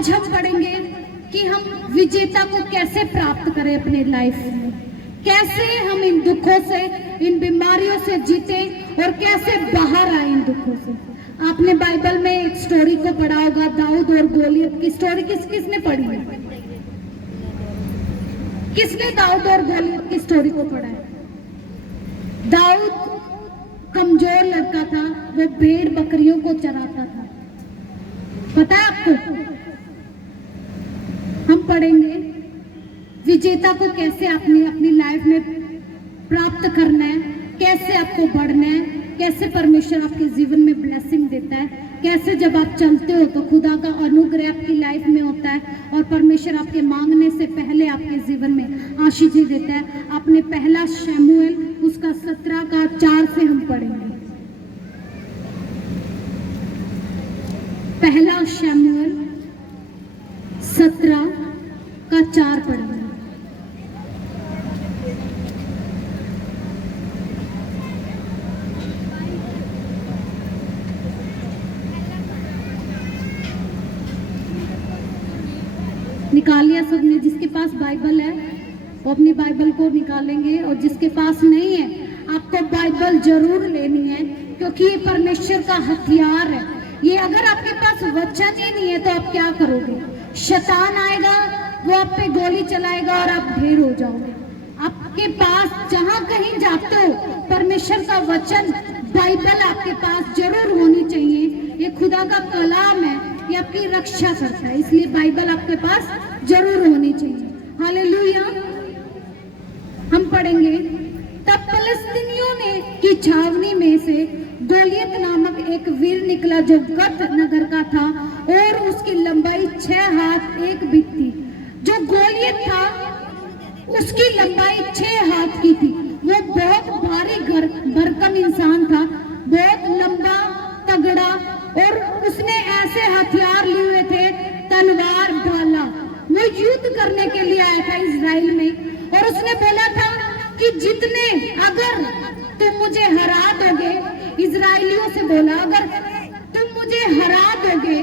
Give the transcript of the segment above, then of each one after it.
आज हम पढ़ेंगे कि हम विजेता को कैसे प्राप्त करें अपने लाइफ में, कैसे हम इन दुखों से, इन बीमारियों से जीते और कैसे बाहर आए इन दुखों से। आपने बाइबल में एक स्टोरी को पढ़ा होगा, दाऊद और गोलियत की स्टोरी। किसने पढ़ी है? किसने दाऊद और गोलियत की स्टोरी को पढ़ा है? दाऊद कमजोर लड़का था, वो भेड़ बकरियों को चराता था, पता है आपको? हम पढ़ेंगे विजेता को कैसे आपने अपनी लाइफ में प्राप्त करना है, कैसे आपको बढ़ना है, कैसे परमेश्वर आपके जीवन में ब्लेसिंग देता है, कैसे जब आप चलते हो तो खुदा का अनुग्रह आपकी लाइफ में होता है और परमेश्वर आपके मांगने से पहले आपके जीवन में आशीष देता है। आपने पहला शमूएल उसका 17:4 से हम पढ़ेंगे। पहला शमूएल 17:4 पढ़ेंगे। निकाल लिया सबने? जिसके पास बाइबल है वो अपनी बाइबल को निकालेंगे, और जिसके पास नहीं है आपको बाइबल जरूर लेनी है, क्योंकि ये परमेश्वर का हथियार है। ये अगर आपके पास वचन ही नहीं है तो आप क्या करोगे? शैतान आएगा, वो आप पे गोली चलाएगा और आप ढेर हो जाओगे। आपके पास जहां कहीं जाते हो परमेश्वर का वचन, बाइबल आपके पास जरूर होनी चाहिए। ये खुदा का कलाम है, ये आपकी रक्षा करता है, इसलिए बाइबल आपके पास जरूर होनी चाहिए। हालेलुया। हम पढ़ेंगे, तब फिलिस्तीनियों ने की छावनी में से गोलियत नामक एक वीर निकला जो गत नगर का था और उसकी लंबाई 6 हाथ 1 बित थी। जो गोलियत था उसकी लंबाई 6 हाथ की थी। वो बहुत भारी भरकम इंसान था, बहुत लंबा तगड़ा, और उसने ऐसे हथियार लिए हुए थे, तलवार भाला। वो युद्ध करने के लिए आया था इजराइल में, और उसने बोला था कि जितने, अगर तुम मुझे हरा दोगे, इजराइलियों से बोला, अगर तुम मुझे हरा दोगे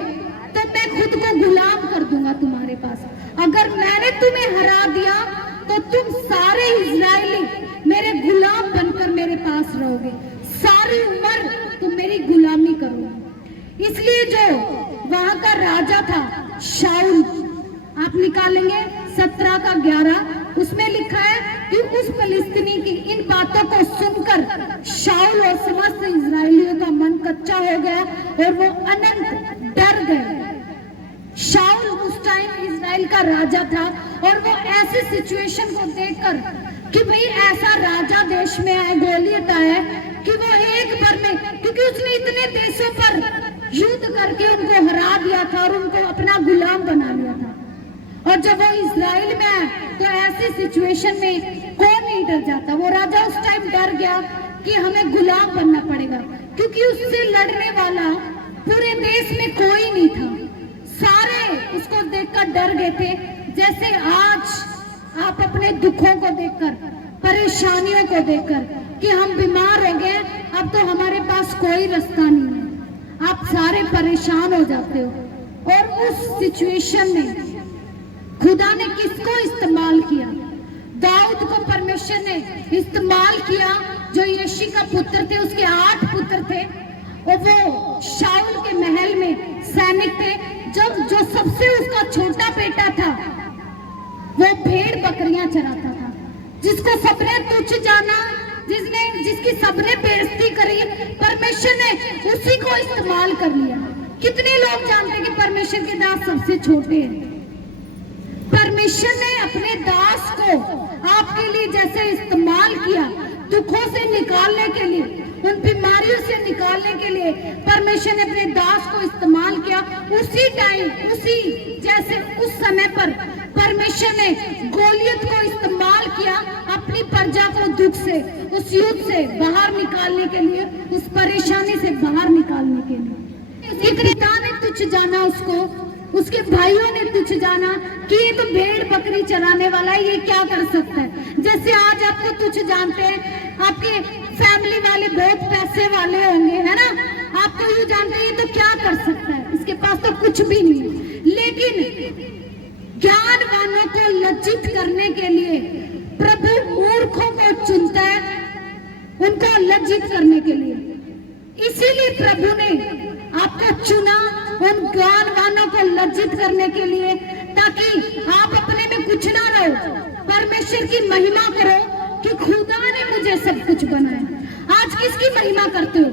तो मैं खुद को गुलाम कर दूंगा तुम्हारे पास। अगर मैंने तुम्हें हरा दिया तो तुम सारे इजराइली मेरे गुलाम बनकर मेरे पास रहोगे, सारी उम्र तुम मेरी गुलामी करोगे। इसलिए जो वहां का राजा था शाऊल, आप निकालेंगे 17:11, उसमें लिखा है कि उस फिलिस्तीनी की इन बातों को सुनकर शाऊल और समस्त इजरायलियों का मन कच्चा हो गया और वो अनंत डर गए। शाऊल उस टाइम इजराइल का राजा था, और वो ऐसी सिचुएशन को देखकर कि भाई ऐसा राजा देश में आए, गोलियत आए, कि वो एक बार में, क्योंकि उसने इतने देशों पर युद्ध करके उनको हरा दिया था और उनको अपना गुलाम बना लिया था, और जब वो इजराइल में आए तो ऐसी सिचुएशन में कौन नहीं डर जाता? वो राजा उस टाइम डर गया कि हमें गुलाम बनना पड़ेगा, क्योंकि उससे लड़ने वाला पूरे देश में कोई नहीं था। सारे उसको देखकर डर गए थे। जैसे आज आप अपने दुखों को देखकर, परेशानियों को देखकर कि हम बीमार हो गए, अब तो हमारे पास कोई रास्ता नहीं है, आप सारे परेशान हो जाते हो। और उस सिचुएशन में खुदा ने किसको इस्तेमाल किया? दाऊद को परमेश्वर ने इस्तेमाल किया, जो यिशै का पुत्र थे, उसके 8 पुत्र थे, और वो शाऊल के महल में सैनिक थे। जो सबसे उसका छोटा बेटा था वो भेड़ बकरियां चराता था, जिसको सबने तुच्छ जाना, जिसकी सबने बेइज्जती करी, परमेश्वर ने उसी को इस्तेमाल कर लिया। कितने लोग जानते हैं कि परमेश्वर के दास सबसे छोटे हैं? परमेश्वर ने अपने दास को आपके लिए जैसे इस्तेमाल किया, दुखों से निकालने के लिए, उन बीमारियों से निकालने के लिए परमेश्वर ने अपने दास को इस्तेमाल किया। उसी टाइम, उसी जैसे उस समय पर परमेश्वर ने गोलियत को इस्तेमाल किया अपनी प्रजा को दुख से, उस युद्ध से बाहर निकालने के लिए, उस परेशानी से बाहर निकालने के लिए। एक पिता ने तुच्छ जाना उसको, उसके भाइयों ने तुच्छ जाना कि ये तो भेड़ बकरी चराने वाला है, ये क्या कर सकता है। जैसे आज आपको तुच्छ जानते हैं, आपके फैमिली वाले बहुत पैसे वाले होंगे, है ना, आपको ये जानते हैं ये तो क्या कर सकता है, इसके पास तो कुछ भी नहीं है। लेकिन ज्ञानवानों को लज्जित करने के लिए प्रभु मूर्खों को चुनता है, उनको लज्जित करने के लिए। इसीलिए प्रभु ने आपको चुना उन ज्ञानवानों को लज्जित करने के लिए, ताकि आप अपने में कुछ ना रहो, परमेश्वर की महिमा करो कि खुदा ने मुझे सब कुछ बनाया। आज किसकी महिमा करते हो?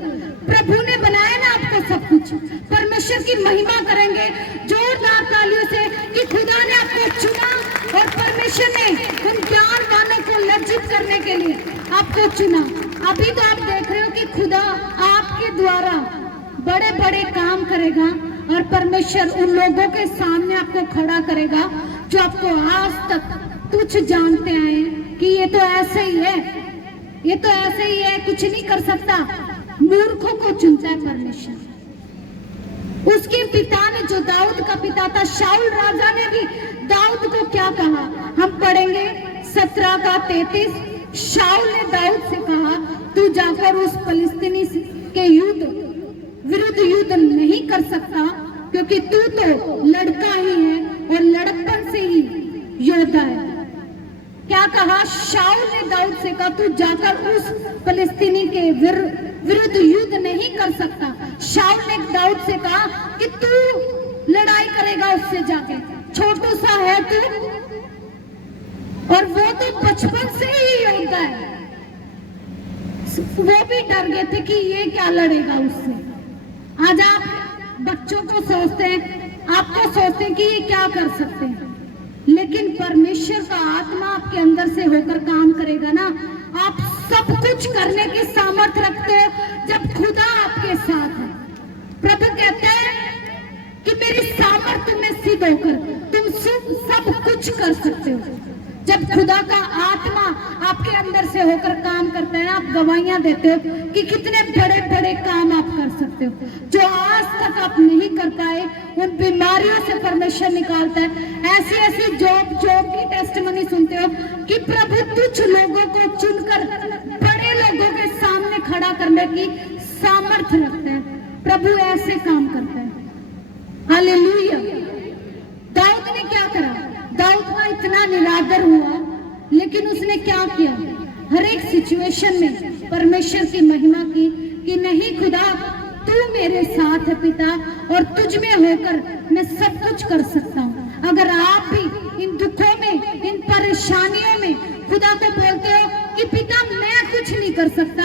प्रभु ने बनाया ना आपको सब कुछ। परमेश्वर की महिमा करेंगे जोरदार तालियों से कि खुदा ने आपको चुना और परमेश्वर ने उन ज्ञानवानों को लज्जित करने के लिए आपको चुना। अभी तो आप देख रहे हो कि खुदा आपके द्वारा बड़े बड़े काम करेगा और परमेश्वर उन लोगों के सामने आपको खड़ा करेगा जो आपको आज तक तुच्छ जानते आए कि ये तो ऐसे ही है, ये तो ऐसे ही है, कुछ नहीं कर सकता। मूर्खों को चुनता है परमेश्वर। उसके पिता ने, जो दाऊद का पिता था शाऊल राजा ने भी दाऊद को क्या कहा, हम पढ़ेंगे 17 का 33। शाऊल ने दाऊद से कहा, तू जाकर उस फिलिस्तीनी के विरुद्ध युद्ध नहीं कर सकता, क्योंकि तू तो लड़का ही है और लड़कपन से ही योद्धा है। क्या कहा? शाऊल ने दाऊद से कहा, तू जाकर उस फिलिस्तीनी के विरुद्ध युद्ध नहीं कर सकता। शाऊल ने दाऊद से कहा कि तू लड़ाई करेगा उससे जाके, छोटू सा है तू, और वो तो बचपन से ही योद्धा है। वो भी डर गए थे कि ये क्या लड़ेगा उससे। आज आप बच्चों को सोचते हैं, आपको सोचते हैं कि ये क्या कर सकते हैं, लेकिन परमेश्वर का आत्मा आपके अंदर से होकर काम करेगा ना, आप सब कुछ करने की सामर्थ्य रखते हो जब खुदा आपके साथ है। प्रभु कहते हैं कि मेरी सामर्थ्य में सिद्ध होकर तुम सब कुछ कर सकते हो। जब खुदा का आत्मा आपके अंदर से होकर काम करता है, आप गवाहियां देते हो कि कितने बड़े बड़े काम आप कर सकते हो जो आज तक आप नहीं कर पाए। उन बीमारियों से परमेश्वर निकालता है। ऐसी ऐसी जॉब की टेस्टिमनी सुनते हो कि प्रभु कुछ लोगों को चुनकर बड़े लोगों के सामने खड़ा करने की सामर्थ्य रखता है। प्रभु ऐसे काम करता है। हालेलुया। दाऊद ने क्या करा? दाऊद का इतना निरादर हुआ, लेकिन उसने क्या किया? हर एक सिचुएशन में परमेश्वर की महिमा की कि नहीं खुदा, तू मेरे साथ है पिता, और तुझ में होकर मैं सब कुछ कर सकता हूँ। अगर आप भी इन दुखों में, इन परेशानियों में खुदा को बोलते हो कि पिता मैं कुछ नहीं कर सकता,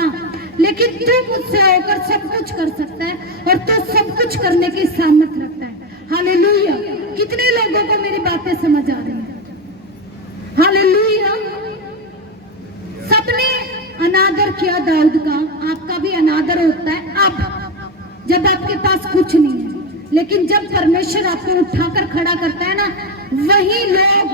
लेकिन तू मुझसे होकर सब कुछ कर सकता है और तू सब कुछ करने की सामर्थ्य रखता है। हालेलुया। कितने लोगों को मेरी बातें समझ आ रही हैं? हालेलुया। सबने अनादर किया दाऊद का, आपका भी अनादर होता है अब जब आपके पास कुछ नहीं है, लेकिन जब परमेश्वर आपको उठाकर खड़ा करता है ना, वही लोग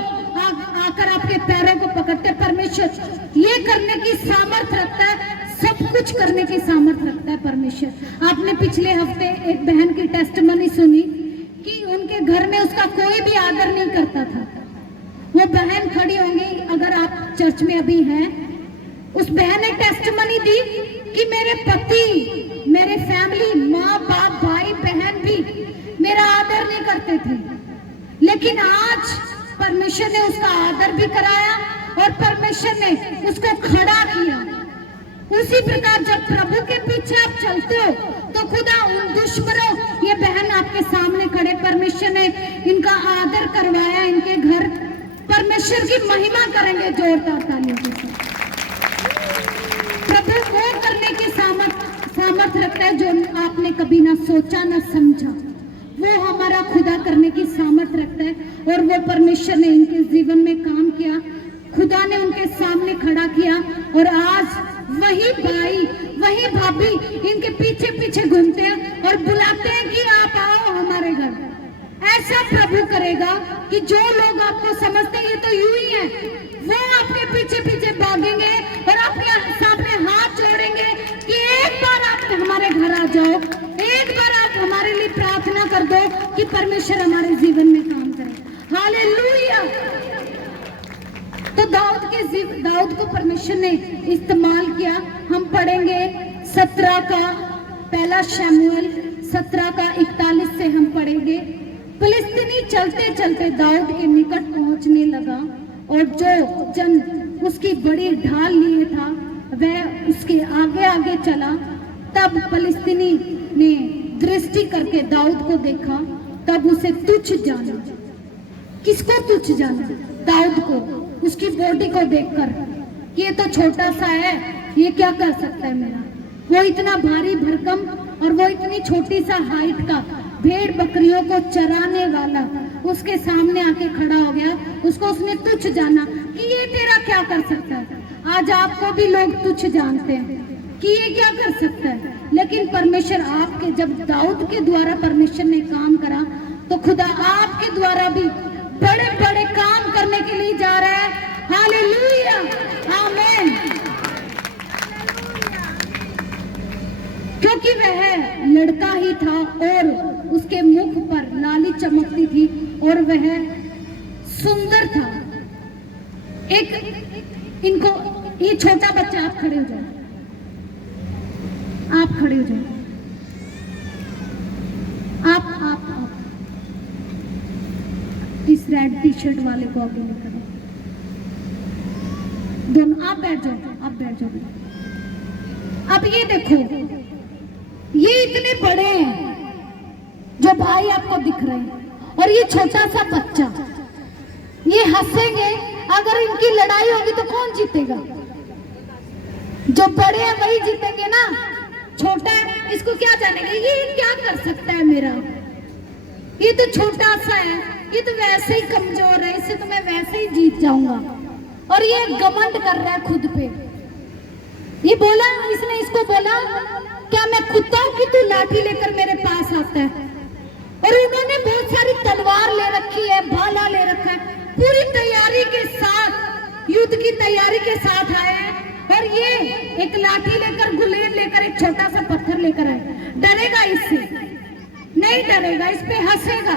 आकर आपके पैरों को पकड़ते। परमेश्वर ये करने की सामर्थ्य रखता है, सब कुछ करने की सामर्थ्य रखता है परमेश्वर। आपने पिछले हफ्ते एक बहन की टेस्टिमनी सुनी कि उनके घर में उसका कोई भी आदर नहीं करता था। वो बहन खड़ी होंगी, अगर आप चर्च में अभी हैं, उस बहन ने टेस्टिमनी दी कि मेरे पति, मेरे फैमिली, माँ बाप, भाई बहन भी मेरा आदर नहीं करते थे, लेकिन आज परमेश्वर ने उसका आदर भी कराया और परमेश्वर ने उसको खड़ा किया। उसी प्रकार जब प्रभु के पीछे आप चलते हो तो खुदा उन दुश्मनों, ये बहन आपके सामने खड़े, परमेश्वर ने इनका आदर करवाया, इनके घर परमेश्वर की महिमा करेंगे जोरदार तालियों के साथ। प्रभु वो करने की सामर्थ्य रखता है जो आपने कभी ना सोचा ना समझा, वो हमारा खुदा करने की सामर्थ्य रखता है। और वो परमेश्वर ने इनके जीवन में काम किया, खुदा ने उनके सामने खड़ा किया, और आज वही भाई, वही भाभी इनके पीछे पीछे घूमते हैं और बुलाते हैं कि आप आओ हमारे घर। ऐसा प्रभु करेगा कि जो लोग आपको समझते हैं ये तो यूं ही है, वो आपके पीछे पीछे भागेंगे और आपके सामने हाथ जोड़ेंगे कि एक बार आप हमारे घर आ जाओ, एक बार आप हमारे लिए प्रार्थना कर दो कि परमेश्वर हमारे जीवन में काम करे। हालेलुया। तो दाऊद को परमेश्वर ने इस्तेमाल किया। हम पढ़ेंगे 17 का 1 शमूएल 17 का 41 से हम पढ़ेंगे फिलिस्तीनी चलते चलते दाऊद के निकट पहुंचने लगा और जो जन उसकी बड़ी ढाल लिए था वह उसके आगे आगे चला। तब फिलिस्तीनी ने दृष्टि करके दाऊद को देखा, तब उसे तुच्छ जाना। किसको तुच्छ जाना? दाऊद को, उसकी बॉडी को देखकर, ये तो छोटा सा है, ये क्या कर सकता है मेरा। वो इतना भारी भरकम और वो इतनी छोटी सा हाइट का भेड़ बकरियों को चराने वाला उसके सामने आके खड़ा हो गया। उसको उसने तुच्छ जाना कि ये तेरा क्या कर सकता है। आज आपको भी लोग तुच्छ जानते हैं कि ये क्या कर सकता है, लेकिन परमेश्वर आपके, जब दाऊद के द्वारा परमेश्वर ने काम करा तो खुदा आपके द्वारा भी बड़े बड़े काम करने के लिए जा रहा है। हालेलुया, आमीन। क्योंकि वह लड़का ही था और उसके मुख पर लाली चमकती थी और वह सुंदर था। एक इनको, ये छोटा बच्चा, आप खड़े हो जाओ, आप खड़े हो जाओ, आप इस रेड टी शर्ट वाले को आगे लेकर दोनों, आप बैठ जाओ, आप बैठ जाओ। अब ये देखो, ये इतने बड़े हैं जो भाई आपको दिख रहे हैं और ये छोटा सा बच्चा, ये हंसेंगे। अगर इनकी लड़ाई होगी तो कौन जीतेगा? जो बड़े हैं वही जीतेंगे ना। छोटा है, इसको क्या जानेंगे ये क्या कर सकता है मेरा, ये तो छोटा सा है, ये तो वैसे ही कमजोर है, इससे तो मैं वैसे ही जीत जाऊंगा। और ये घमंड कर रहा है खुद पे। ये बोला, इसने इसको बोला, क्या मैं कुत्ता हूं कि तू लाठी लेकर मेरे पास आता है? और उन्होंने बहुत सारी तलवार ले रखी है, भाला ले रखा है, पूरी तैयारी के साथ, युद्ध की तैयारी के साथ आए हैं। और ये एक लाठी लेकर, गुलेल लेकर, एक छोटा सा पत्थर लेकर आए। डरेगा इससे? नहीं डरेगा, इस पे हंसेगा।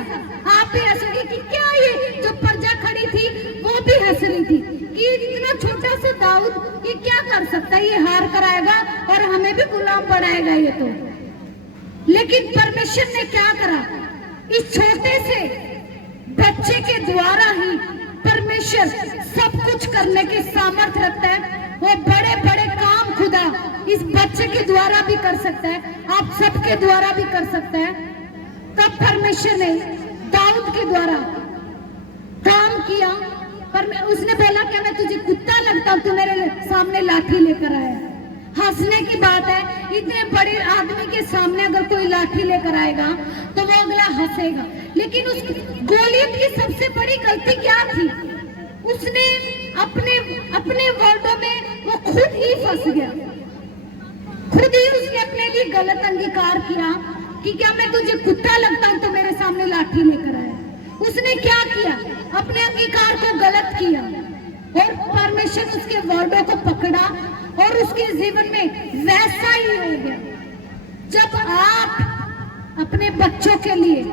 आप भी हंसोगे कि क्या ये जो प्रजा खड़ी थी वो भी हंस रही थी कि इतना छोटा सा दाऊद ये क्या कर सकता है, ये हार कराएगा और हमें भी गुलाम बनाएगा ये तो। लेकिन परमेश्वर ने क्या करा, इस छोटे से बच्चे के द्वारा ही परमेश्वर सब कुछ करने के सामर्थ्य रखता है। वो बड़े बड़े काम खुदा इस बच्चे के द्वारा भी कर सकता है, आप सबके द्वारा भी कर सकता है। तब परमेश्वर ने दाऊद के द्वारा काम किया। पर उसने बोला कि मैं तुझे कुत्ता लगता हूं, तू मेरे सामने लाठी लेकर आया। हंसने की बात है, इतने बड़े आदमी के सामने अगर कोई लाठी लेकर आएगा तो वो अगला हंसेगा। लेकिन उस गोलियत की सबसे बड़ी गलती क्या थी, उसने अपने वर्डों में वो खुद ही फंस गया। खुद ही उसने अपने लिए गलत अंगीकार किया कि क्या मैं तुझे कुत्ता लगता हूं तो मेरे सामने लाठी लेकर आया। उसने क्या किया, अपने अंगीकार को गलत किया और परमेश्वर उसके वर्डों को पकड़ा और उसके जीवन में वैसा ही हो गया। जब आप अपने बच्चों के लिए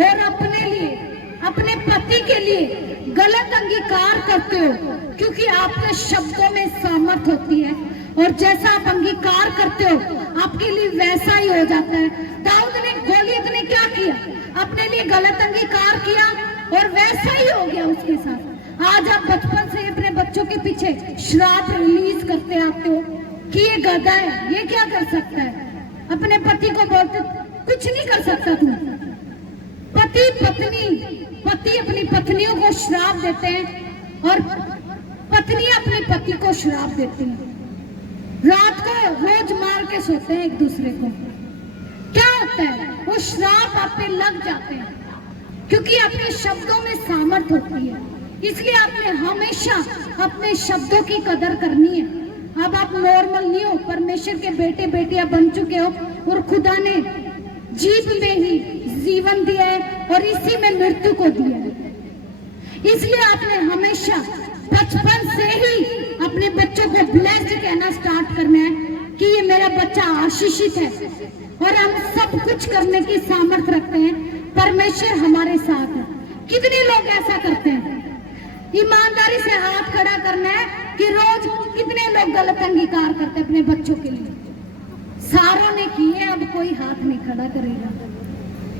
और अपने लिए, अपने पति के लिए गलत अंगीकार करते हो, क्योंकि आपके शब्दों में सामर्थ होती है और जैसा आप अंगीकार करते हो आपके लिए वैसा ही हो जाता है। दाऊद ने, गोलियत ने क्या किया, अपने लिए गलत अंगीकार किया और वैसा ही हो गया उसके साथ। आज आप बचपन से अपने बच्चों के पीछे श्राप रिलीज करते आते हो कि ये गधा है, ये क्या कर सकता है। अपने पति को बोलते कुछ नहीं कर सकता तू। पति अपनी पत्नियों को श्राप देते हैं और पत्नियां अपने पति को श्राप देती हैं। रात को रोज मार के सोते हैं एक दूसरे को। क्या होता है, वो श्राप आप पे लग जाते हैं क्योंकि आपके शब्दों में सामर्थ होती है। इसलिए आपने हमेशा अपने शब्दों की कदर करनी है। अब आप नॉर्मल नहीं हो, परमेश्वर के बेटे बेटियां बन चुके हो और खुदा ने जीभ में ही जीवन दिया है और इसी में मृत्यु को दिया है। इसलिए आपने हमेशा बचपन से ही अपने बच्चों को ब्लेस्ड कहना स्टार्ट करना है कि ये मेरा बच्चा आशीषित है और हम सब कुछ करने की सामर्थ्य रखते हैं। परमेश्वर हमारे साथ है। कितने लोग ऐसा करते हैं? ईमानदारी से हाथ खड़ा करना है कि रोज कितने लोग गलत अंगीकार करते हैं अपने बच्चों के लिए। सारों ने किए, अब कोई हाथ नहीं खड़ा करेगा।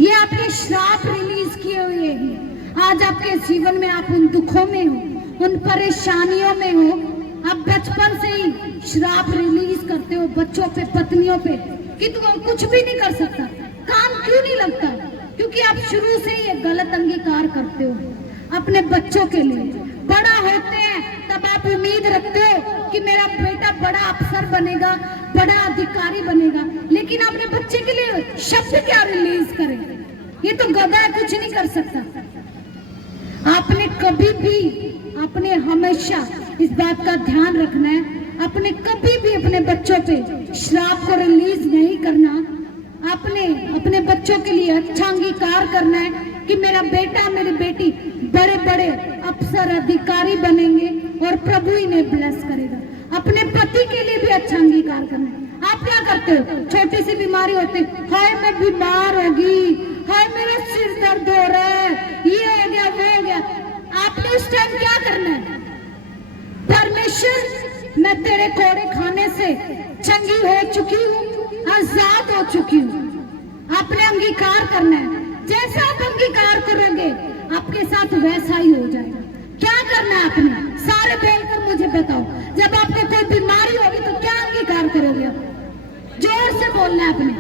ये आपके श्राप रिलीज किए हुए हैं। आज आपके जीवन में आप उन दुखों में हो, उन परेशानियों में हो, आप बचपन से ही श्राप रिलीज करते हो बच्चों पे, पत्नियों पे कि तुम कुछ भी नहीं कर सकता। काम क्यों नहीं लगता? क्योंकि आप शुरू से ही एक गलत अंगीकार करते हो अपने बच्चों के लिए। बड़ा होते हैं तब आप उम्मीद रखते हो कि मेरा बेटा बड़ा अफसर बनेगा, बड़ा अधिकारी बनेगा, लेकिन अपने बच्चे के लिए शब्द क्या रिलीज करें? ये तो गधा है, कुछ नहीं कर सकता। आपने कभी भी, आपने हमेशा इस बात का ध्यान रखना है, आपने कभी भी अपने बच्चों पे श्राप को रिलीज नहीं करना। आपने अपने बच्चों के लिए अच्छा अंगीकार करना है कि मेरा बेटा, मेरी बेटी बड़े बड़े अफसर, अधिकारी बनेंगे और प्रभु इन्हें ब्लेस करेगा। अपने पति के लिए भी अच्छा अंगीकार करना है। आप क्या करते हो? छोटी सी बीमारी होती, हाय मैं बीमार होगी, हाय मेरा सिर दर्द हो रहा है, ये हो गया, वो हो गया। आपने उस टाइम क्या करना है? परमेश्वर, मैं तेरे कोड़े खाने से चंगी हो चुकी हूँ, आजाद हो चुकी हूँ। आपने अंगीकार करना है। जैसा आप अंगीकार करोगे आपके साथ वैसा ही हो जाएगा। क्या करना है आपने? सारे बोलकर मुझे बताओ, जब आपको कोई बीमारी होगी तो क्या अंगीकार करोगे आप? जोर से बोलना है आपने।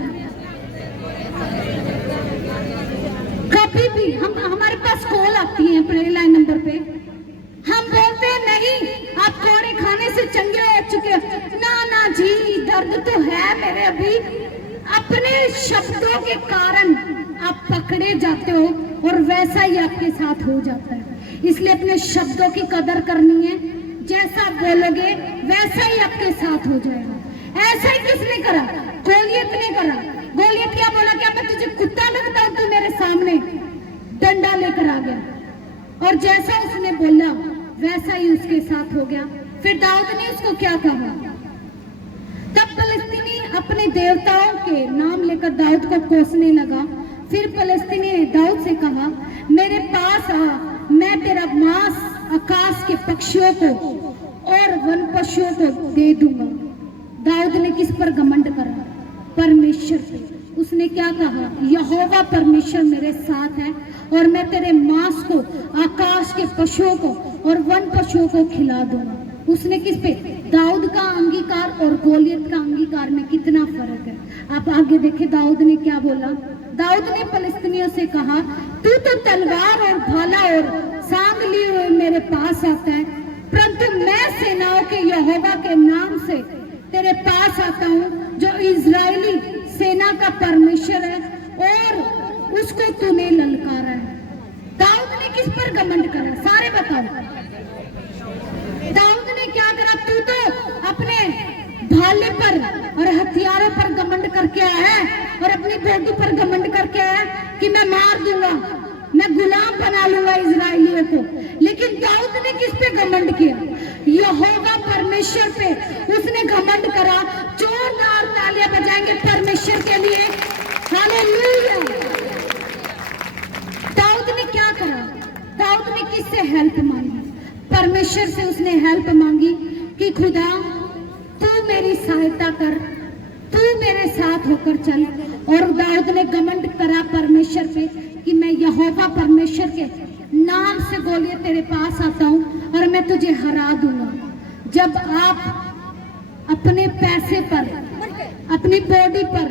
कभी भी हमारे पास कॉल आती है प्रे लाइन नंबर पे, हम बोलते हैं नहीं आप कोड़े खाने से चंगे हो चुके हो। ना जी, दर्द तो है मेरे अभी। अपने शब्दों के कारण आप पकड़े जाते हो और वैसा ही आपके साथ हो जाता है। इसलिए अपने शब्दों की कदर करनी है। जैसा बोलोगे वैसा ही आपके साथ हो जाएगा। ऐसा ही किसने करा? गोलियत ने करा। गोलियत क्या बोला? क्या मैं तुझे कुत्ता लगता हूं? तू मेरे सामने डंडा लेकर आ गया। और जैसा उसने बोला वैसा ही उसके साथ हो गया। फिर दाऊद ने उसको क्या कहा? तब फलस्तीनी अपने देवताओं के नाम लेकर दाऊद को कोसने लगा। फिर फलस्तीनी ने दाऊद से कहा, मेरे पास आ, मैं तेरा मांस आकाश के पक्षियों को और वन पशुओं को दे दूंगा। दाऊद ने किस पर घमंड करा? परमेश्वर पे। उसने क्या कहा? यहोवा परमेश्वर मेरे साथ है और मैं तेरे मांस को, आकाश के पशुओं को और वन पशुओं को खिला दूंगा। उसने किस पे? दाऊद का अंगीकार और गोलियत का अंगीकार में कितना फर्क है। आप आगे देखें दाऊद ने क्या बोला। दाऊद ने फलस्तीनियों से कहा, तू तो तलवार और भाला और सांग लिए हुए मेरे पास आता है, परंतु मैं सेनाओं के यहोवा के नाम से तेरे पास आता हूँ जो इजरायली सेना का परमेश्वर है और उसको तूने ललकारा है। दाऊद ने किस पर घमंड करा? सारे बताओ। दाऊद ने क्या करा? तू तो अपने भाले पर और हथियारों पर घमंड करके आया है और अपनी बेटी पर घमंड करके आया कि मैं मार दूंगा, मैं गुलाम बना लूंगा इजरायलियों को। लेकिन दाऊद ने किस पे घमंड किया? यहोवा परमेश्वर पे उसने घमंड करा। जोरदार तालियां बजाएंगे परमेश्वर के लिए। हालेलुया। दाऊद ने क्या करा? दाऊद ने किससे हेल्प मांगी? परमेश्वर से उसने हेल्प मांगी कि खुदा तू मेरी सहायता कर, तू मेरे साथ होकर चल। और दाऊद ने घमंड करा परमेश्वर पे कि मैं यहोवा परमेश्वर के नाम से गोलियत तेरे पास आता हूँ और मैं तुझे हरा दूंगा। जब आप अपने पैसे पर, अपनी बॉडी पर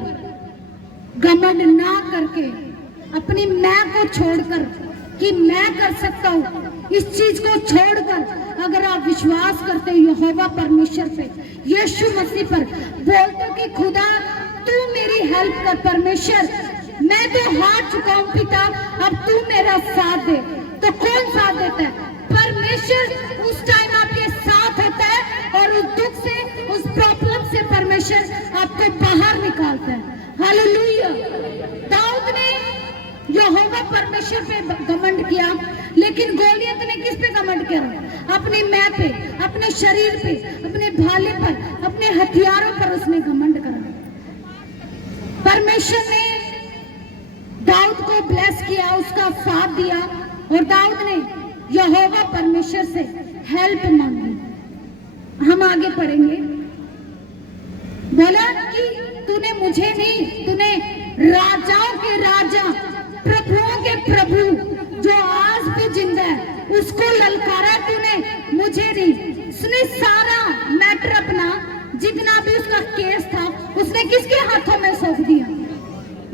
घमंड ना करके, अपनी मैं को छोड़कर कि मैं कर सकता हूँ, इस चीज को छोड़कर अगर आप विश्वास करते हो यहोवा परमेश्वर पे, यीशु मसीह पर, बोलते हो कि खुदा तू मेरी हेल्प कर परमेश्वर, मैं तो हार चुका हूँ पिता, अब तू मेरा साथ दे। तो कौन साथ देता है? परमेश्वर उस टाइम आपके साथ होता है और उस दुख से, उस प्रॉब्लम से परमेश्वर आपको बाहर निकालता है। हालेलुया। दाऊद ने यहोवा परमेश्वर पे घमंड किया, लेकिन गोलियत ने किस पे घमंड किया? अपनी मैं पे, अपने शरीर पे, अपने भाले पर, अपने हथियारों पर उसने घमंड करा। परमेश्वर ने दाऊद को ब्लेस किया, उसका साथ दिया और दाऊद ने यहोवा परमेश्वर से हेल्प मांगी। हम आगे पढ़ेंगे। बोला कि तूने मुझे नहीं, तूने राजाओं के राजा, प्रभुओं के प्रभु जो आज भी जिंदा है उसको ललकारा तूने, मुझे नहीं। उसने सारा मैटर अपना जितना भी उसका केस था उसने किसके हाथों में सौंप दिया?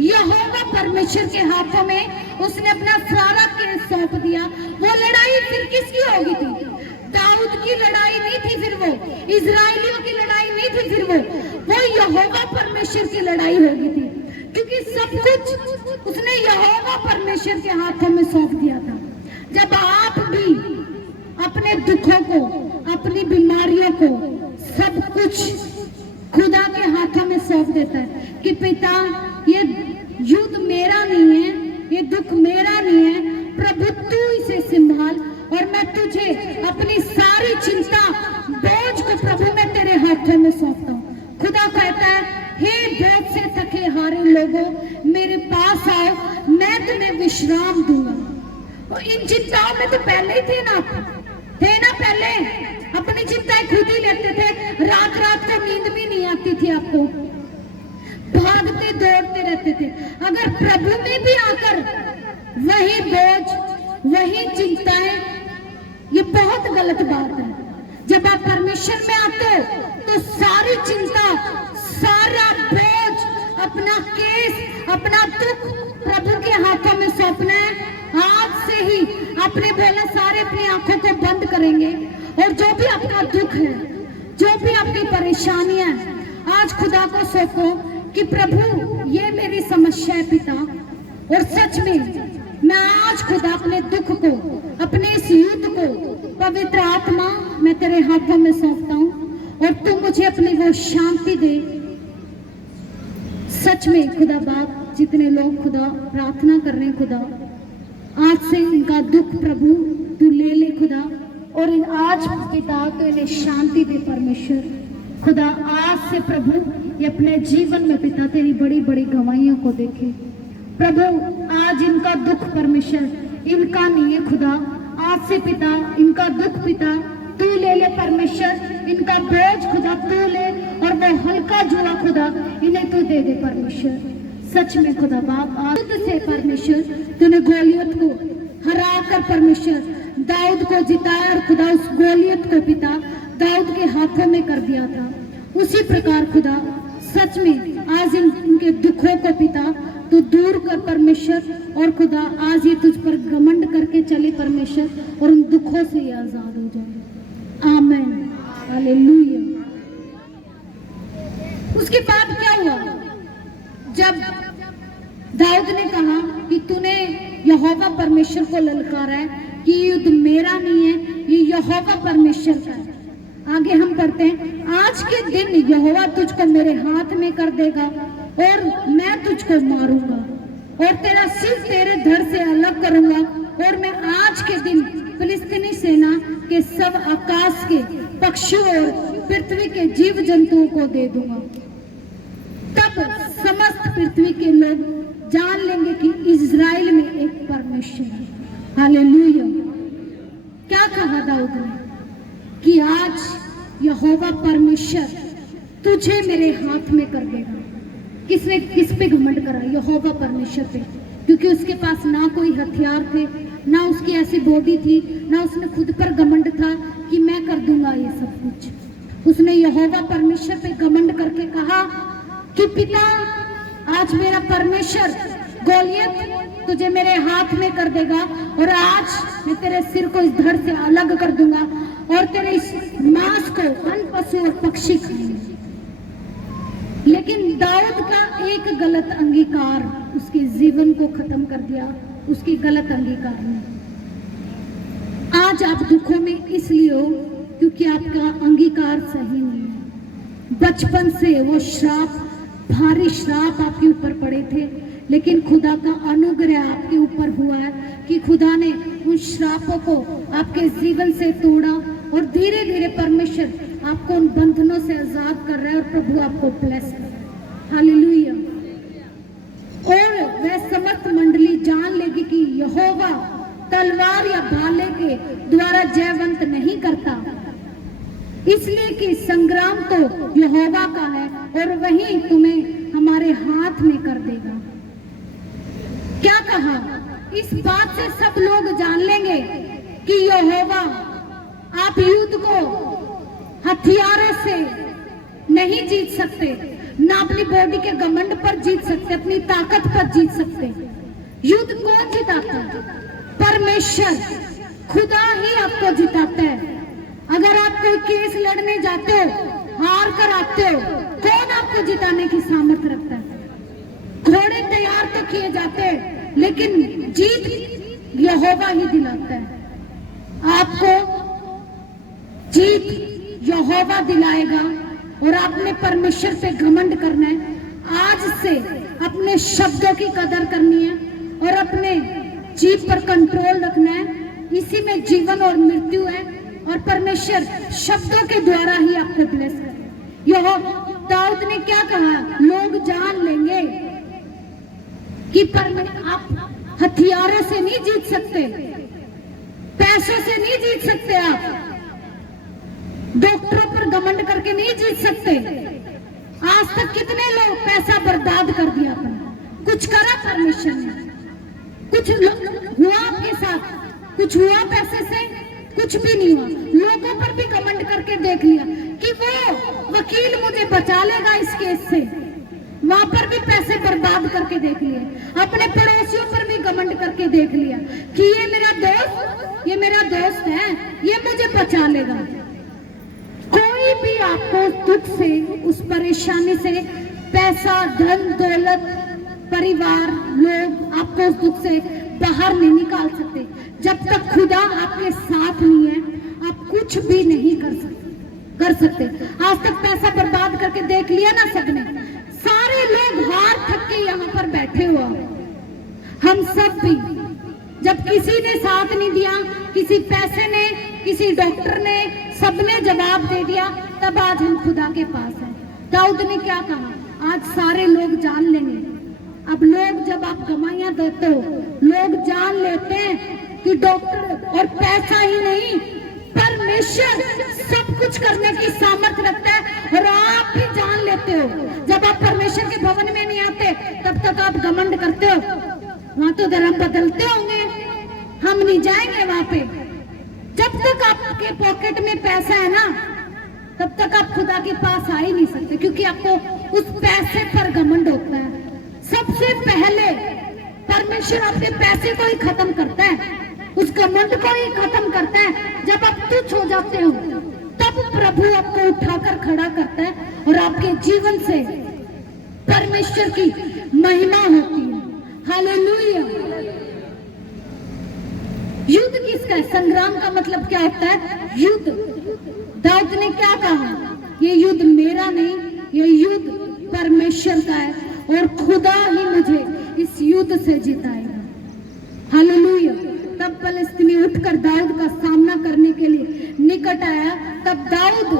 यहोवा परमेश्वर के हाथों में उसने अपना सारा केस सौंप दिया। वो लड़ाई फिर किसकी होगी थी? दाऊद की लड़ाई नहीं थी, फिर वो इजराइलियों की लड़ाई नहीं थी, फिर वो यहोवा परमेश्वर की लड़ाई होगी थी, क्योंकि सब कुछ उसने यहोवा परमेश्वर के हाथों में सौंप दिया था। जब आप भी अपने दुखों को, अपनी बीमारियों को, सब कुछ खुदा के हाथों में सौंप देता है कि पिता ये युद्ध मेरा नहीं है, ये दुख मेरा नहीं है, प्रभु तू इसे संभाल और मैं तुझे अपनी सारी चिंता, बोझ को प्रभु मैं तेरे हाथों में सौंपता हूँ। खुदा कहता है, हे बोझ से थके हारे लोगों, मेरे पास आओ, मैं तुम्हें विश्राम दूंगा। और इन चिंताओं में तो पहले ही थे ना पहले अपनी चिंताएं खुद ही लेते थे। रात रात को नींद भी नहीं आती थी आपको, भागते दौड़ते रहते थे। अगर प्रभु में भी आकर वही बोझ, वही चिंताएं, ये बहुत गलत बात है। जब आप परमेश्वर में आते हो तो सारी चिंता, सारा बोझ, अपना केस, अपना दुख प्रभु के हाथों में सौंपना है। आज से ही आपने बोला सारे अपनी आंखों को बंद करेंगे और जो भी आपका दुख है, जो भी आपकी परेशानियां हैं, आज खुदा को सौंपो कि प्रभु ये मेरी समस्या है पिता, और सच में मैं आज खुदा अपने दुख को, अपने इस युद्ध को, पवित्र आत्मा मैं तेरे हाथों में सौंपता हूँ और तू मुझे अपनी वो शांति दे। सच में खुदा बाप, जितने लोग खुदा प्रार्थना कर रहे हैं, खुदा आज से इनका दुख प्रभु तू ले ले खुदा, और आज पिता तो इन्हें शांति दे परमेश्वर। खुदा आज से प्रभु ये अपने जीवन में पिता तेरी बड़ी बड़ी गवाहियों को देखे प्रभु। आज इनका दुख परमेश्वर इनका नहीं है खुदा, आज से पिता इनका दुख पिता तू ले ले परमेश्वर, इनका बोझ खुदा तू ले, और वो हल्का जुआ खुदा इन्हें तू दे दे परमेश्वर। सच में खुदा बाप, आज से परमेश्वर तूने गोलियत को हरा कर परमेश्वर दाऊद को जिताया, और खुदा उस गोलियत को पिता दाऊद के हाथों में कर दिया था। उसी प्रकार खुदा सच में आज इनके दुखों को पिता तू दूर कर परमेश्वर, और खुदा आज ये तुझ पर घमंड करके चले परमेश्वर, और उन दुखों से ये आजाद हो जाए। आमीन, हालेलुया। उसके बाद क्या हुआ? जब दाऊद ने कहा कि तूने यहोवा परमेश्वर को ललकारा है कि युद्ध मेरा नहीं है, ये यहोवा परमेश्वर का है। आगे हम पढ़ते हैं, आज के दिन यहोवा तुझको मेरे हाथ में कर देगा और मैं तुझको मारूंगा और तेरा सिर तेरे धड़ से अलग करूंगा, और मैं आज के दिन फिलिस्तीनी सेना के सब आकाश के पक्षियों और पृथ्वी के जीव जंतुओं को दे दूंगा। तब समस्त पृथ्वी के लोग जान लेंगे कि इज़राइल में एक परमेश्वर है। हालेलुया। क्या कहा दाऊद ने कि आज यहोवा परमेश्वर तुझे मेरे हाथ में कर देगा। किसने किस पे घमंड करा? यहोवा परमेश्वर पे, क्योंकि उसके पास ना कोई हथियार थे, ना उसकी ऐसी बॉडी थी, ना उसने खुद पर घमंड था कि मैं कर दूंगा ये सब कुछ। उसने यहोवा परमेश्वर पे घमंड करके कहा कि पिता आज मेरा परमेश्वर गोलियत तुझे मेरे हाथ में कर देगा, और आज मैं तेरे सिर को इस धड़ से अलग कर दूंगा और तेरे इस मांस को अन्य पशु और पक्षी खाएंगे। लेकिन दाऊद का एक गलत अंगीकार उसके जीवन को खत्म कर दिया, उसकी गलत अंगीकार ने। आज आप दुखों में इसलिए हो क्योंकि आपका अंगीकार सही नहीं है। बचपन से वो श्राप, भारी श्राप आपके ऊपर पड़े थे, लेकिन खुदा का अनुग्रह आपके ऊपर हुआ है कि खुदा ने उन श्रापों को आपके जीवन से तोड़ा, और धीरे धीरे परमेश्वर आपको उन बंधनों से आजाद कर रहा है, और प्रभु आपको ब्लेस कर रहा है। हालेलुया। और वह समस्त मंडली जान लेगी कि यहोवा तलवार या भाले के द्वारा जयवंत नहीं करता, इसलिए कि संग्राम तो यहोवा का है और वही तुम्हें हमारे हाथ में कर देगा। क्या कहा? इस बात से सब लोग जान लेंगे कि यहोवा, आप युद्ध को हथियारों से नहीं जीत सकते, ना अपनी बॉडी के घमंड पर जीत सकते, अपनी ताकत पर जीत सकते। युद्ध कौन जिताता है? परमेश्वर, खुदा ही आपको जिताता है। अगर आप कोई केस लड़ने जाते हो, हार कर आते हो, कौन आपको जिताने की सामर्थ्य रखता है? घोड़े तैयार तो किए जाते हैं, लेकिन जीत यहोवा ही दिलाता है। आपको जीत यहोवा दिलाएगा और आपने परमेश्वर पे घमंड करना है। आज से अपने शब्दों की कदर करनी है और अपने जीभ पर कंट्रोल रखना है। इसी में जीवन और मृत्यु है और परमेश्वर शब्दों के द्वारा ही आपको ब्लेस करे। यह दाऊद ने क्या कहा? लोग जान लेंगे कि आप हथियारों से नहीं जीत सकते, पैसों से नहीं जीत सकते, आप डॉक्टरों पर घमंड करके नहीं जीत सकते। आज तक कितने लोग पैसा बर्बाद कर दिया आपने, कुछ करा परमेश्वर ने? कुछ हुआ आपके साथ? कुछ हुआ पैसे से? कुछ भी नहीं हुआ। लोगों पर भी घमंड करके देख लिया कि वो वकील मुझे बचा लेगा इस केस से, वहां पर भी पैसे बर्बाद करके देख लिए। अपने पड़ोसियों पर भी घमंड करके देख लिया कि ये मेरा दोस्त है, ये मुझे बचा लेगा। कोई भी आपको दुख से, उस परेशानी से, पैसा, धन दौलत, परिवार, लोग आपको उस दुख से बाहर नहीं निकाल सकते। जब तक खुदा आपके साथ नहीं है, आप कुछ भी नहीं कर सकते। आज तक पैसा बर्बाद करके देख लिया ना सबने। सारे लोग हार थक के यहाँ पर बैठे हुआ, हम सब भी। जब किसी ने साथ नहीं दिया, किसी पैसे ने, किसी डॉक्टर ने, सबने जवाब दे दिया, तब आज हम खुदा के पास हैं। दाऊद ने क्या कहा? आज सारे लोग जान लेंगे। अब लोग, जब आप गवाहियां देते हो, लोग जान लेते हैं कि डॉक्टर और पैसा ही नहीं, परमेश्वर सब कुछ करने की सामर्थ्य रखता है। और आप भी जान लेते हो, जब आप परमेश्वर के भवन में नहीं आते, तब तक आप घमंड करते हो। वहां तो धर्म बदलते होंगे, हम नहीं जाएंगे वहां पे। जब तक आपके पॉकेट में पैसा है ना, तब तक आप खुदा के पास आ ही नहीं सकते, क्योंकि आपको उस पैसे पर घमंड होता है। सबसे पहले परमेश्वर अपने पैसे को ही खत्म करता है, उस घमंड को ही खत्म करता है। जब आप तुच्छ हो जाते हो, तब प्रभु आपको उठाकर खड़ा करता है और आपके जीवन से परमेश्वर की महिमा होती है। हालेलुया। युद्ध किसका है? संग्राम का मतलब क्या होता है? युद्ध। दाऊद ने क्या कहा? ये युद्ध मेरा नहीं, ये युद्ध परमेश्वर का है और खुदा ही मुझे इस युद्ध से जिताएगा। हालेलुया। तब फिलिस्तीनी उठकर दाऊद का सामना करने के लिए निकट आया। तब दाऊद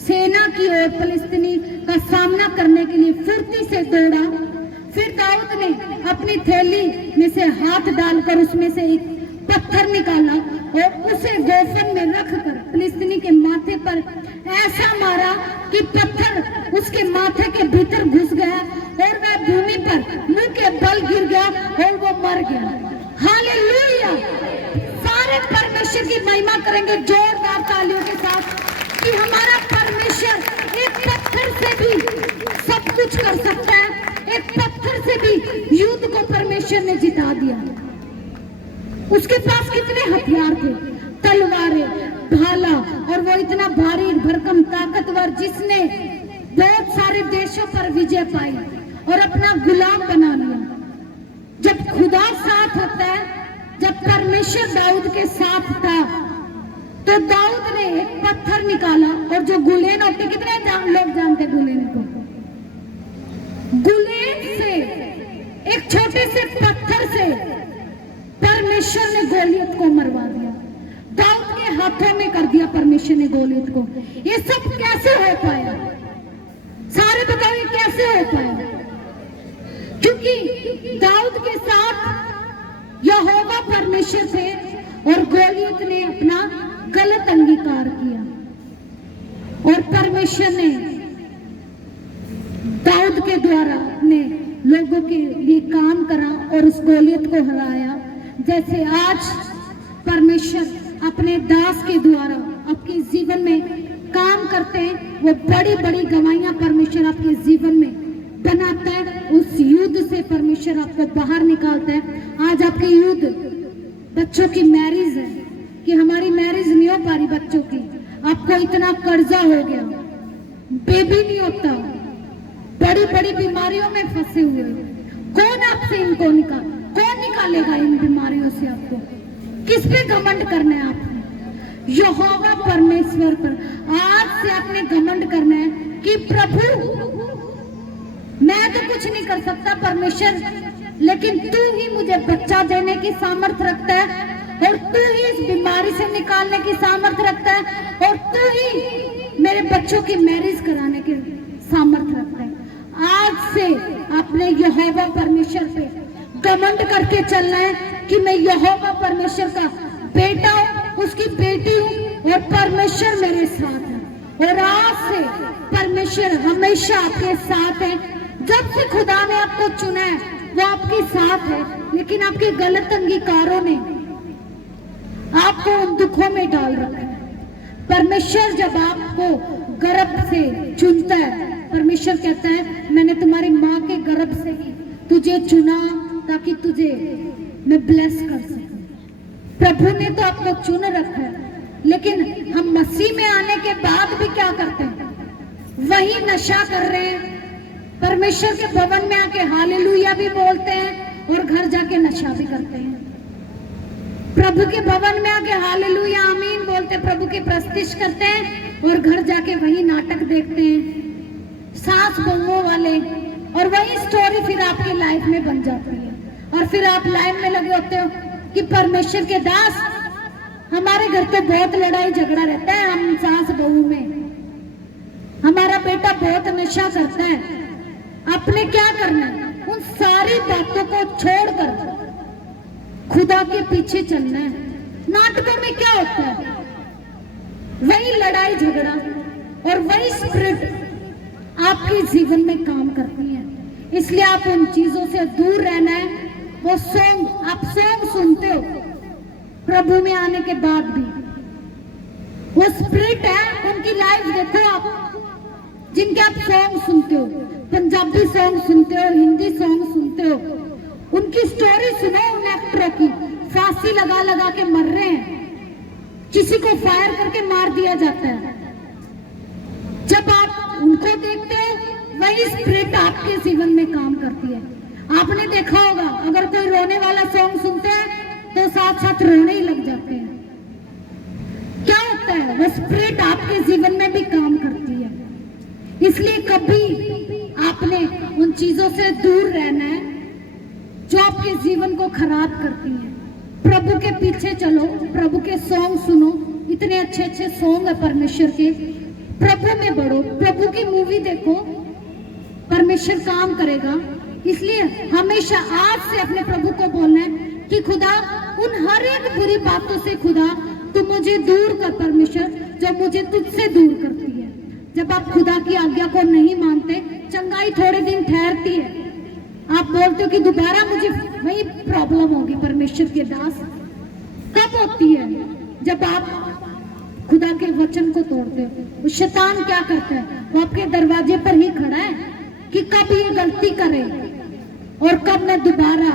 सेना की ओर फिलिस्तीनी का सामना करने के लिए फुर्ती से दौड़ा। फिर दाऊद ने अपनी थैली में से हाथ डालकर उसमें से एक पत्थर निकाला और उसे गोफन में रखकर फिलिस्तीनी के माथे पर ऐसा मारा कि पत्थर उसके माथे के भीतर घुस गया और वह भूमि पर मुंह के बल गिर गया और वो मर गया। हालेलुया। सारे परमेश्वर की महिमा करेंगे जोरदार तालियों के साथ कि हमारा परमेश्वर एक पत्थर से भी सब कुछ कर सकता है। एक पत्थर से भी युद्ध को परमेश्वर ने जिता दिया। उसके पास कितने हथियार थे? तलवारें, भाला, और वो इतना भारी भरकम ताकतवर जिसने बहुत सारे देशों पर विजय पाई और अपना गुलाम बना लिया। जब खुदा साथ होता है, जब परमेश्वर दाऊद के साथ था, तो दाऊद ने एक पत्थर निकाला और जो गुलेन होते, कितने लोग जानते गुलेन को? गुलेन से, एक छोटे से पत्थर से परमेश्वर ने गोलियत को मरवा दिया। दाऊद के हाथों में कर दिया परमेश्वर ने गोलियत को। ये सब कैसे हो पाया? सारे बताओ ये कैसे हो पाया? क्योंकि दाऊद के साथ यहोवा परमेश्वर थे और गोलियत ने अपना गलत अंगीकार किया और परमेश्वर ने दाऊद के द्वारा अपने लोगों के लिए काम करा और उस गोलियत को हराया, जैसे आज परमेश्वर अपने दास के द्वारा आपके जीवन में काम करते हैं। वो बड़ी बड़ी गवाहियां परमेश्वर आपके जीवन में बनाता है। उस युद्ध से परमेश्वर आपको बाहर निकालता है। आज आपके युद्ध बच्चों की मैरिज है कि हमारी मैरिज नहीं हो पा रही, बच्चों की, आपको इतना कर्जा हो गया, बेबी नहीं होता, बड़ी बड़ी बीमारियों में फंसे हुए, कौन आपसे इनको कौन निकालेगा इन बीमारियों से? आपको किस पे घमंड करना है? आपने यहोवा परमेश्वर पर आज से आपने घमंड करना है कि प्रभु मैं तो कुछ नहीं कर सकता परमेश्वर, लेकिन तू ही मुझे बच्चा देने की सामर्थ्य रखता है और तू ही इस बीमारी से निकालने की सामर्थ्य रखता है और तू ही मेरे बच्चों की मैरिज कराने की सामर्थ्य रखता है। आज से आपने यहोवा परमेश्वर पे घमंड करके चलना है कि मैं यहोवा परमेश्वर का बेटा हूँ, उसकी बेटी हूँ और परमेश्वर मेरे साथ है। और आज से परमेश्वर हमेशा आपके साथ है। जब से खुदा ने आपको चुना है वो आपके साथ है, लेकिन आपके गलत अंगीकारों ने आपको उन दुखों में डाल रखा है। परमेश्वर जब आपको गर्भ से चुनता है, परमेश्वर कहता है मैंने तुम्हारी माँ के गर्भ से ही तुझे चुना ताकि तुझे मैं ब्लेस कर सकूं। प्रभु ने तो आपको चुन रखा है, लेकिन हम मसीह में आने के बाद भी क्या करते हैं? वही नशा कर रहे हैं। परमेश्वर के भवन में आके हालेलुया भी बोलते हैं और घर जाके नशा भी करते हैं। प्रभु के भवन में आके हालेलुया आमीन बोलते, प्रभु की प्रस्तुति करते हैं और घर जाके वही नाटक देखते हैं, सास बहुओं वाले, और वही स्टोरी फिर आपकी लाइफ में बन जाती है। और फिर आप लाइन में लगे होते हो कि परमेश्वर के दास, हमारे घर तो बहुत लड़ाई झगड़ा रहता है, हम सास बहू में, हमारा बेटा बहुत नशा करता है। आपने क्या करना है? उन सारी बातों को छोड़कर खुदा के पीछे चलना है। नाटकों में क्या होता है? वही लड़ाई झगड़ा और वही स्पिरिट आपके जीवन में काम करती है। इसलिए आप उन चीजों से दूर रहना है। वो सॉन्ग आप सॉन्ग सुनते हो प्रभु में आने के बाद भी, वो स्पिरिट है, उनकी लाइफ देखो आप, जिनके आप सॉन्ग सुनते हो, पंजाबी सॉन्ग सुनते हो, हिंदी सॉन्ग सुनते हो, उनकी स्टोरी सुनो। उन एक्टरों की फांसी लगा लगा के मर रहे हैं, किसी को फायर करके मार दिया जाता है। जब आप उनको देखते हो वही स्पिरिट आपके जीवन में काम करती है। आपने देखा होगा अगर कोई रोने वाला सॉन्ग सुनते हैं तो साथ साथ रोने ही लग जाते हैं। क्या होता है? वो स्पिरिट आपके जीवन में भी काम करती है। इसलिए कभी आपने उन चीजों से दूर रहना है जो आपके जीवन को खराब करती हैं। प्रभु के पीछे चलो, प्रभु के सॉन्ग सुनो, इतने अच्छे अच्छे सॉन्ग है परमेश्वर के। प्रभु में बढ़ो, प्रभु की मूवी देखो, परमेश्वर काम करेगा। इसलिए हमेशा आज से अपने प्रभु को बोलना है कि खुदा उन हर एक बुरी बातों से, खुदा तू मुझे दूर कर परमेश्वर, जो मुझे तुझसे दूर करती है। जब आप खुदा की आज्ञा को नहीं मानते, चंगाई थोड़े दिन ठहरती है, आप बोलते हो कि दोबारा मुझे वही प्रॉब्लम होगी। परमेश्वर के दास, कब होती है? जब आप खुदा के वचन को तोड़ते हो। वो शैतान क्या करता है? वो आपके दरवाजे पर ही खड़ा है कि कब ये गलती करे और कब मैं दोबारा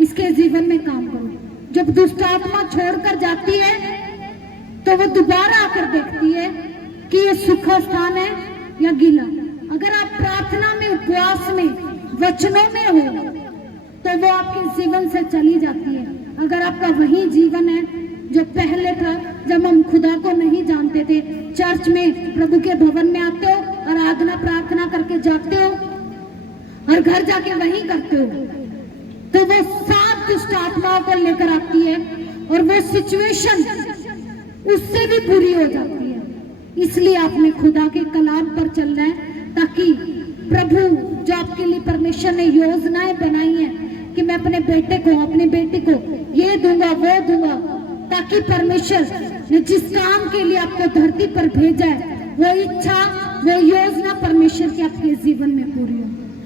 इसके जीवन में काम करूं। जब दुष्ट आत्मा छोड़कर जाती है तो वो दोबारा आकर देखती है कि ये सुख स्थान है या गीला। अगर आप प्रार्थना में, उपवास में, वचनों में हो तो वो आपके जीवन से चली जाती है। अगर आपका वही जीवन है जो पहले था, जब हम खुदा को नहीं जानते थे, चर्च में प्रभु के भवन में आते हो, आराधना प्रार्थना करके जाते हो और घर जाके वही करते हो, तो वो 7 दुष्ट आत्माओं को लेकर आती है और वो सिचुएशन उससे भी बुरी हो जाती है। इसलिए आपने खुदा के कलाम पर चलना है ताकि प्रभु जो आपके लिए परमेश्वर ने योजनाएं बनाई हैं कि मैं अपने बेटे को, अपनी बेटी को ये दूंगा, वो दूंगा, ताकि परमेश्वर ने जिस काम के लिए आपको धरती पर भेजा है वो इच्छा, वो योजना परमेश्वर परमेश्वर की आपके जीवन में पूरी हो।